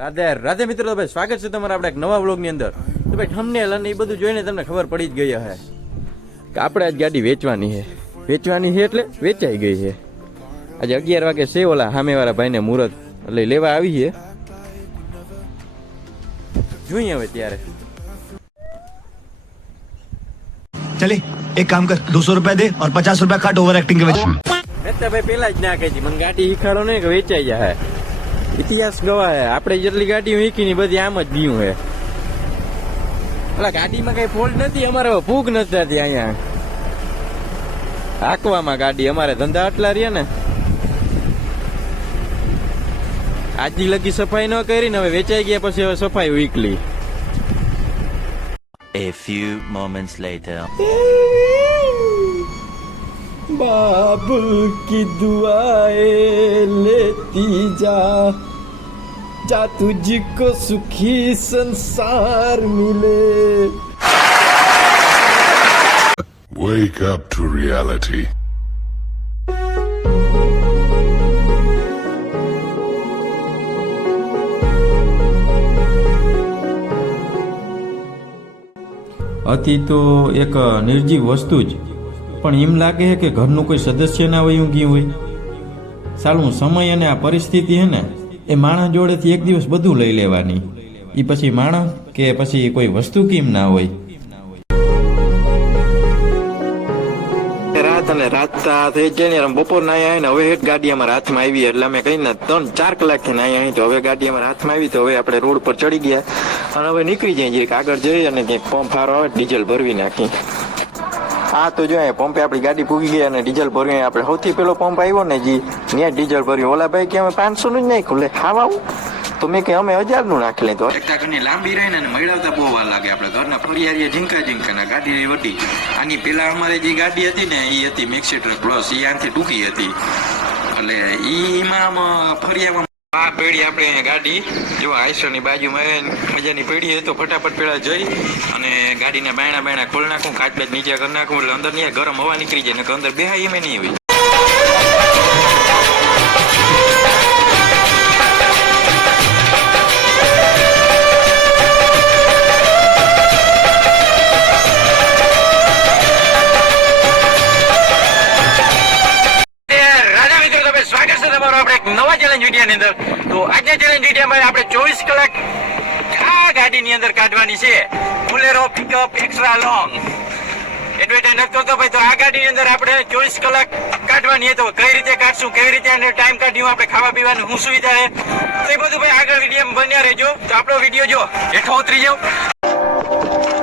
રાધે રાધે મિત્રો તો ભાઈ સ્વાગત છે તમારા આપણે એક નવા વ્લોગની અંદર. તો ભાઈ થંબનેલ અને એ બધું જોઈને તમને ખબર પડી જ ગઈ હે કે આપણે આજ ગાડી વેચવાની છે. વેચવાની છે એટલે વેચાઈ ગઈ છે. આજે અગિયાર વાગે છે ઓલા સામેવાળા ભાઈને મુહૂર્ત એટલે લેવા આવી છે. જોઈએ હવે ત્યારે. ચલે એક કામ કર દોસો રૂપિયા દે ઓર પચાસ રૂપિયા કાટ ઓવર એક્ટિંગ કે વચ્ચે ભાઈ પેલા જ ના કહેજી મને ગાડી હિખાડો નહીં કે વેચાઈ જાય. ઇતિહાસ ગવાહ આપણે જેટલી ગાડીઓ વીંકી ની બધી આમ જ દીયું હે. એટલે ગાડીમાં કઈ ફોલ્ટ નથી? અમારે ભૂખ નથી થતી અહીંયા. હાંકવામાં ગાડી. અમારે ધંધા આટલા રહ્યા ને. આજની લગી સફાઈ ન કરી ને હવે વેચાઈ ગયા પછી હવે સફાઈ weekly A few moments later. બાબુ કી દુઆએ લે लेती जा जा तुझको सुखी संसार मिले Wake up to reality. અતિ તો એક નિર્જીવ વસ્તુ જ પણ એમ લાગે છે કે ઘરનું કોઈ સદસ્ય ના વયું ગયું હોય સાલું સમય અને આ પરિસ્થિતિ હે ને, એ માણસ જોડેથી એક દિવસ બધું લઈ લેવાની. એ પછી માણસ કે પછી કોઈ વસ્તુ કેમ ના હોય? રાત અને રાત થઈ જાય ને બપોર ના આવી ને, હવે એક ગાડી અમારા હાથમાં આવી એટલે અમે કહીને ત્રણ, ચાર કલાકથી ના આવી તો હવે ગાડી અમારા હાથમાં આવી તો હવે આપણે રોડ પર ચડી ગયા. અને હવે નીકળી જઈએ આગળ જઈ અને ત્યાં પંપ હારો આવે, ડીઝલ ભરવી નાખી. હા, તો જો પંપે આપણી ગાડી પૂગી ગઈ અને ડીઝલ ભર્યું. આપણે સૌથી પેલો પંપ આવ્યો ને જી ત્યાં ડીઝલ ભર્યું. ઓલા ભાઈ કે અમે પાંચસો નું જ નહીં ખુલે ખાવા આવું તો મેં કે અમે હજારનું નાખી લીધું એકતા ઘરની લાંબી રહીને ને મળાવતા બહુ વાર લાગે. આપણે ઘરના ફરિયારીએ ઝીંકા ગાડી ગાડીની વટી. આની પેલા અમારે જે ગાડી હતી ને એ હતી મેક્સી ટ્રક પ્લસ એ આનાથી ટૂંકી હતી. એટલે આમ ફરિયામાં આ પેઢી આપણે અહીંયા ગાડી, જો આઈસરની બાજુમાં આવે મજાની પેઢી હોય તો ફટાફટ પેલા જઈ અને ગાડીના બાયણા બાયણા ખોલ નાખું કાચ નીચે કરી નાખું, એટલે અંદર નહીં ગરમ હવા નીકળી જાય ને અંદર બેહાઈ એમ નહીં હોય. વિડીયોની અંદર. તો આજના ચેલેન્જ વિડીયોમાં આપણે ચોવીસ કલાક આ ગાડીની અંદર કાઢવાની છે. Bolero pickup extra long advertise નથી કરતો ભાઈ, તો આ ગાડીની અંદર આપણે ચોવીસ કલાક કાઢવાની હતો કઈ રીતે કાઢશું કેવી રીતે અને ટાઈમ કાઢ્યું આપણે ખાવા પીવાની શું સુવિધા છે? તો એ બધું ભાઈ આગળ વીડિયો બન્યા રહેજો. તો આપણો વીડિયો જો, હેઠો ઉતરી જાઓ.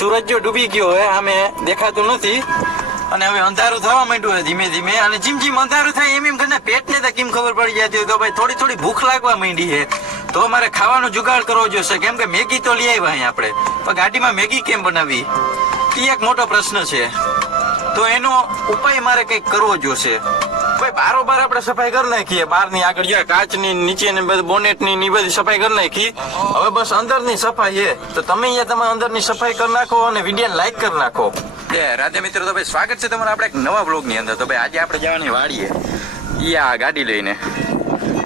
સૂરજ જો ડૂબી ગયો હોય અમે દેખાતું નથી. અને હવે અંધારું થવા માંડ્યું હોય ધીમે ધીમે. અને જીમ જીમ અંધારું થાય એમ એમ કરીને પેટને તો કેમ ખબર પડી જતી હોય? તો ભાઈ થોડી થોડી ભૂખ લાગવા માંડી છે તો અમારે ખાવાનું જુગાડ કરવો જોશે. કેમ કે મેગી તો લઈ આવ્યા અહીં આપણે. પણ ગાડીમાં મેગી કેમ બનાવી? એ એક મોટો પ્રશ્ન છે. તો એનો ઉપાય મારે કંઈક કરવો જોશે. ભાઈ, બારોબાર આપણે સફાઈ કરી નાખીએ. બહારની આગળ કાચ કાચની નીચે ને બધી બોનેટની, ની બધી સફાઈ કરી નાખી. હવે બસ અંદરની સફાઈ એ તો તમે અહીંયા તમારા અંદરની સફાઈ કરી નાખો અને વીડિયો લાઈક કરી નાખો. રાધે મિત્રો, તો ભાઈ સ્વાગત છે તમારા આપણે એક નવા બ્લોગની અંદર. તો ભાઈ આજે આપણે જવાની વાડીએ. ઈ આ ગાડી લઈને.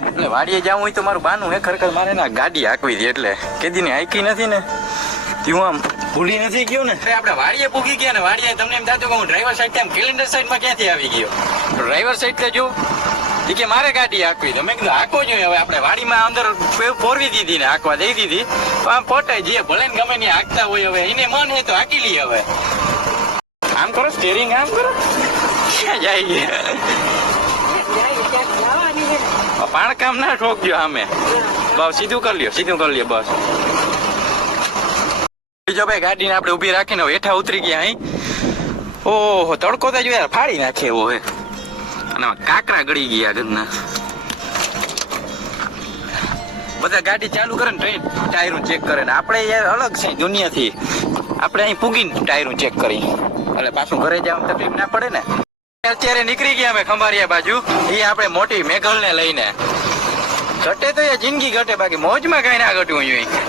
એટલે વાડીએ જવું હોય તો મારું બાનું હે ખરેખર, મારે ના ગાડી હાંકવી હતી એટલે કેદીને હાંકી નથી ને. તું આમ ભૂલી નથી ગયો ને? આપણે વાડીએ પૂગી ગયા ને વાડીએ તમને એમ થતું કે હું ડ્રાઈવર સાઈડ એમ કેલેન્ડર સાઈડમાં ક્યાંથી આવી ગયો? ડ્રાઈવર સાઈડ તો જો કે મારે ગાડી હાંકવી તો મેં કીધું હાંકો જોઈએ હવે આપણે વાડીમાં અંદર ફોરવી દીધી ને હાંકવા દઈ દીધી. તો આમ પોટાઈ જઈએ ભલે ને ગમે ને હાંકતા હોય હવે એને મન હે તો હાંકી લઈએ હવે. આમ કરો સ્ટેરિંગ આમ કરો. ક્યાં જાય ગયા પાણ કામ ના. ઠોકજો અમે બસ સીધું કરી લ્યો સીધું કરી લ્યો બસ. બીજો ભાઈ ગાડીને આપણે ઊભી રાખીને હેઠા ઉતરી ગયા અહીં. ઓહો, તડકો તો યાર ફાડી નાખે એવો હે. અને કાકરા ગળી ગયા ગંદના બધા ગાડી ચાલુ કરે ને ટ્રેન ટાયરું ચેક કરે ને. આપણે યાર અલગ છે દુનિયાથી. આપણે અહીં પૂગીને ટાયરું ચેક કરી. એટલે પાછું ઘરે જવામાં તકલીફ ના પડે ને. અત્યારે નીકળી ગયા અમે ખંભારિયા બાજુ. એ આપણે મોટી મેઘલ ને લઈને. ઘટે તો એ જિંદગી ઘટે, બાકી મોજમાં કઈ ના ઘટ્યું અહીં.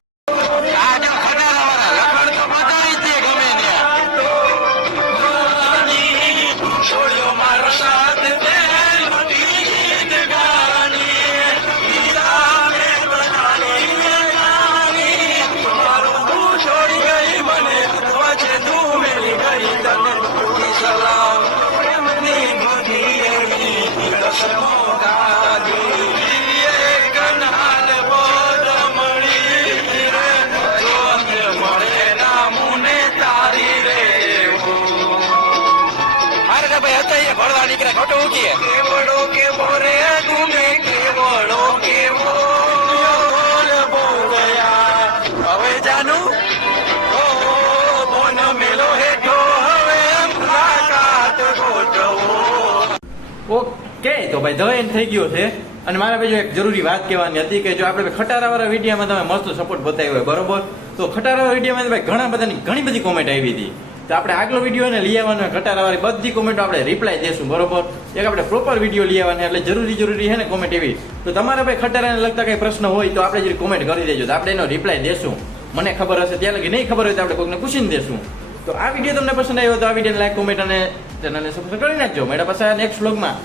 ઓકે તો ભાઈ ધ એન્ડ થઈ ગયો છે. અને મારા ભાઈ એક જરૂરી વાત કહેવાની હતી કે જો આપણે ખટારાવાળા વિડીયોમાં તમે મસ્ત સપોર્ટ બતાવ્યો હોય, બરોબર? તો ખટારાવાળા વિડીયોમાં ભાઈ ઘણા બધાની ઘણી બધી કોમેન્ટ આવી હતી. તો આપણે આગલો વીડિયો ને લઈ આવવાનો, ખટારાવાળી બધી કોમેન્ટો આપણે રિપ્લાય દેશું, બરોબર? એક આપણે પ્રોપર વીડિયો લઈ આવવાના, એટલે જરૂરી જરૂરી છે ને કોમેન્ટ એવી. તો તમારે ભાઈ ખટારાને લગતા કઈ પ્રશ્ન હોય તો આપણે જે કોમેન્ટ કરી દેજો. તો આપણે એનો રિપ્લાય દેશું. મને ખબર હશે ત્યાં લગી નહીં ખબર હોય તો આપણે કોઈકને પૂછીને દેશું. તો આ વીડિયો તમને પસંદ આવ્યો તો આ વીડિયો લાઈક કોમેન્ટ અને ચેનલને સબસ્ક્રાઈબ કરી નાખજો. મેળા પાસે નેક્સ્ટ વ્લોગમાં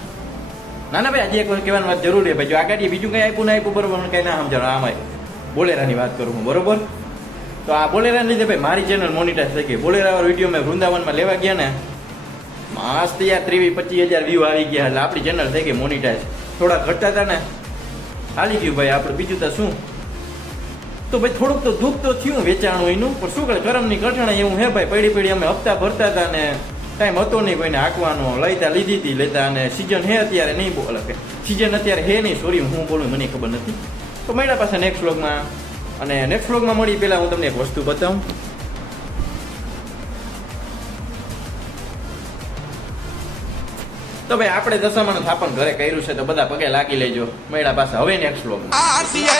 ના ના, ભાઈ આજે એક વાર કહેવાની વાત જરૂરી ભાઈ, જો આ બીજું કંઈ આપ્યું, ના આપ્યું, બરોબર? મને કઈ ના સમજાણો. આમાં બોલેરાની વાત કરું હું, બરોબર? તો આ બોલેરાને લીધે, ભાઈ, મારી ચેનલ મોનિટાઈઝ થઈ ગઈ. બોલેરા વાળો વીડિયો મેં વૃંદાવનમાં લેવા ગયા ને, મસ્ત યાર, ત્રેવીસ પચીસ હજાર વ્યૂ આવી ગયા. એટલે આપણી ચેનલ થઈ ગઈ મોનિટાઈઝ થોડા ઘટતા હતા ને, હાલી ગયું ભાઈ, આપણે બીજું તો શું? તો ભાઈ, થોડુંક તો દુઃખ તો થયું વેચાણું એનું, પણ શું કરે? કરમની કઠણાઈ એવું હે ભાઈ? પડી પડી અમે હપ્તા ભરતા હતા ને ટાઈમ હતો નહીં કોઈને હાંકવાનો લઈતા લીધી હતી લેતા અને સિઝન હે અત્યારે નહીં બોલે કે સિઝન અત્યારે હે નહીં સોરી હું બોલું મને ખબર નથી તો મળ્યા પાસે નેક્સ્ટ વ્લોગમાં અને નેક્સ્ટ વ્લોગમાં મળી પહેલાં હું તમને એક વસ્તુ બતાવું તો ભાઈ આપણે દશામાનું સ્થાપન ઘરે કર્યું છે તો બધા પગે લાગી લેજો. મેળા પાસે હવે નેક્સ્ટ વ્લોગ આરસીએ